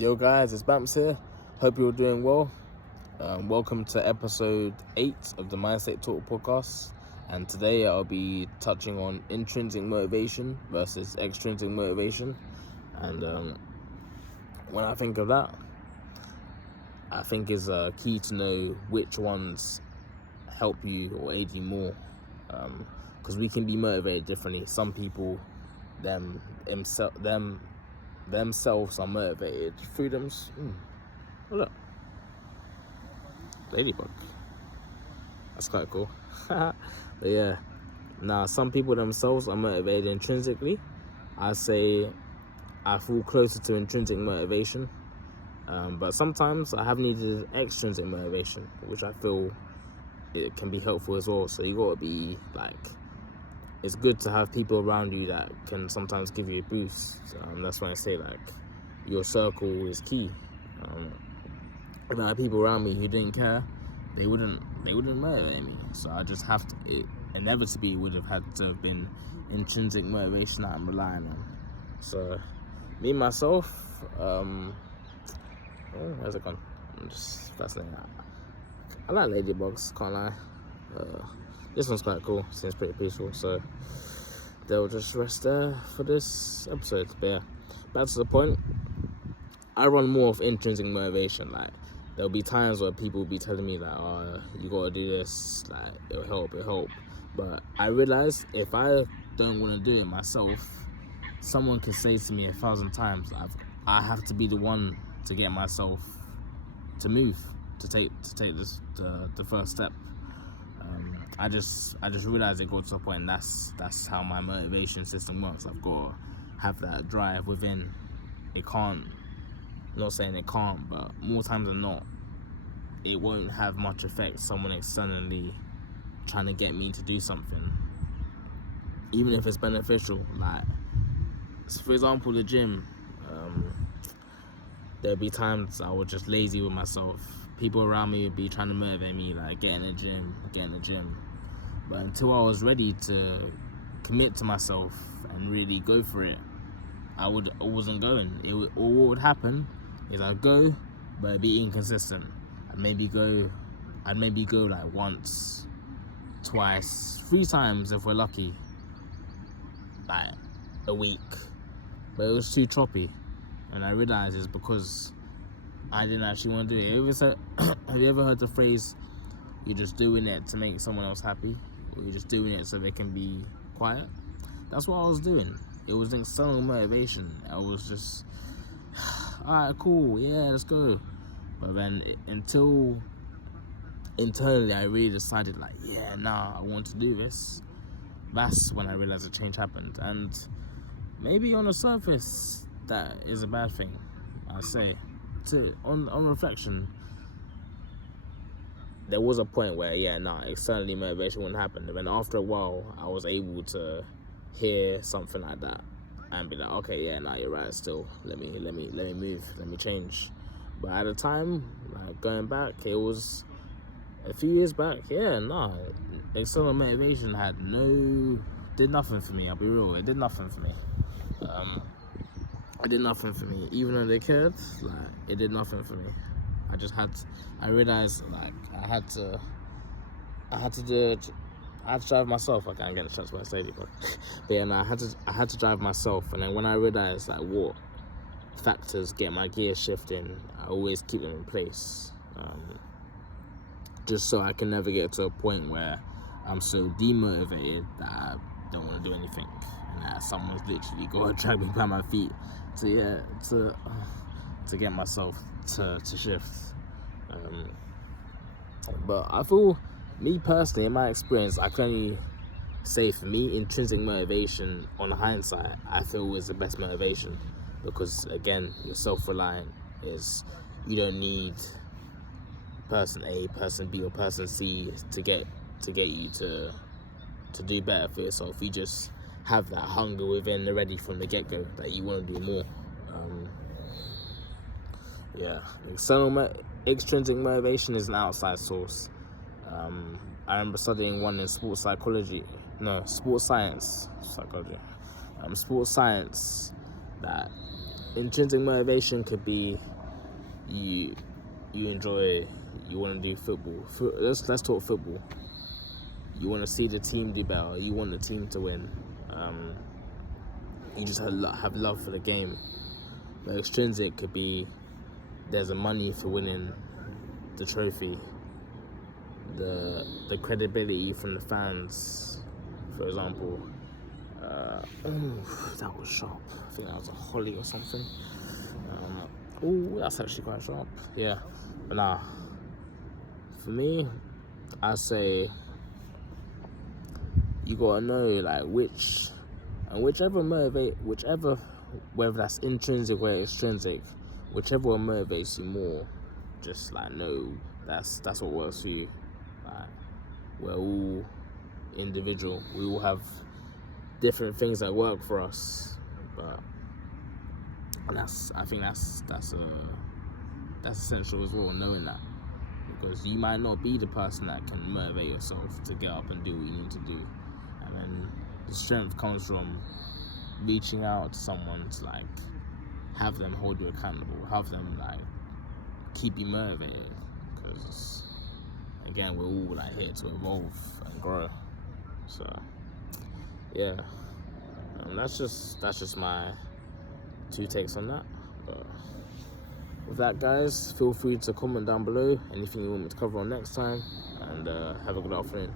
Yo guys, it's Bamps here. Hope you're doing well. Welcome to episode 8 of the Mindstate Talk podcast. And today I'll be touching on intrinsic motivation versus extrinsic motivation. And when I think of that, I think it's key to know which ones help you or aid you more. Because we can be motivated differently. Some people, themselves are motivated through them. Oh look, ladybug. That's quite cool. But yeah, some people themselves are motivated intrinsically. I say I fall closer to intrinsic motivation, but sometimes I have needed extrinsic motivation, which I feel it can be helpful as well. So you gotta be like, it's good to have people around you that can sometimes give you a boost. That's when I say like your circle is key. If I had people around me who didn't care, they wouldn't motivate me. So I just have to. It inevitably would have had to have been intrinsic motivation that I'm relying on. So me myself, where's it gone? I'm just fascinated. I like ladybugs, can't lie. This one's quite cool, seems pretty peaceful, so they'll just rest there for this episode. But yeah, back to the point. I run more of intrinsic motivation. Like, there'll be times where people will be telling me like, oh, you gotta do this, like, it'll help. But I realize if I don't want to do it myself, someone can say to me 1,000 times, I have to be the one to get myself to move, to take this the first step. I just realized it got to a point. That's how my motivation system works. I've got to have that drive within. It can't. I'm not saying it can't, but more times than not, it won't have much effect. Someone externally trying to get me to do something, even if it's beneficial. Like, for example, the gym. There'd be times I was just lazy with myself. People around me would be trying to motivate me, like, get in the gym. But until I was ready to commit to myself and really go for it, I wasn't going. What would happen is I'd go, but it'd be inconsistent. I'd maybe go like once, twice, 3 times if we're lucky, like a week. But it was too choppy, and I realized it's because I didn't actually want to do it. Have you ever heard the phrase, you're just doing it to make someone else happy? Or you're just doing it so they can be quiet? That's what I was doing. It was an external motivation. I was just, alright, cool, yeah, let's go. But then until internally I really decided like, I want to do this. That's when I realized a change happened. And maybe on the surface, that is a bad thing, I say. On reflection, there was a point where externally motivation wouldn't happen. And then after a while, I was able to hear something like that and be like, okay, you're right. Still, let me move, let me change. But at the time, like, going back, it was a few years back. External motivation did nothing for me. I'll be real, it did nothing for me. It did nothing for me, even though they cared. Like, it did nothing for me. I realized like I had to do it. I had to drive myself. I can't get a chance by stadium, but I had to drive myself. And then when I realized like what factors get my gears shifting, I always keep them in place, just so I can never get to a point where I'm so demotivated that I don't want to do anything, and that someone's literally got to drag me by my feet to get myself to shift. But I feel, me personally, in my experience, I can only say for me, intrinsic motivation, on hindsight, I feel is the best motivation, because again, you're self-reliant. You don't need person A, person B, or person C to get you to do better for yourself. You just have that hunger within already from the get-go that you want to do more. Extrinsic motivation is an outside source. I remember studying one in sports science, that intrinsic motivation could be you enjoy, you want to do football. Let's talk football. You want to see the team do better. You want the team to win. You just have love for the game. But extrinsic could be there's a money for winning the trophy, the credibility from the fans, for example. That was sharp. I think that was a holly or something. That's actually quite sharp. Yeah, but nah. For me, I say you gotta know like whichever, whether that's intrinsic or extrinsic, whichever one motivates you more, just like know that's what works for you. Like, we're all individual. We all have different things that work for us, but I think that's essential as well, knowing that, because you might not be the person that can motivate yourself to get up and do what you need to do, and then the strength comes from reaching out to someone to like have them hold you accountable, have them like keep you motivated, because again, we're all like here to evolve and grow. So yeah, that's just my 2 takes on that. But with that, guys, feel free to comment down below anything you want me to cover on next time, and have a good afternoon.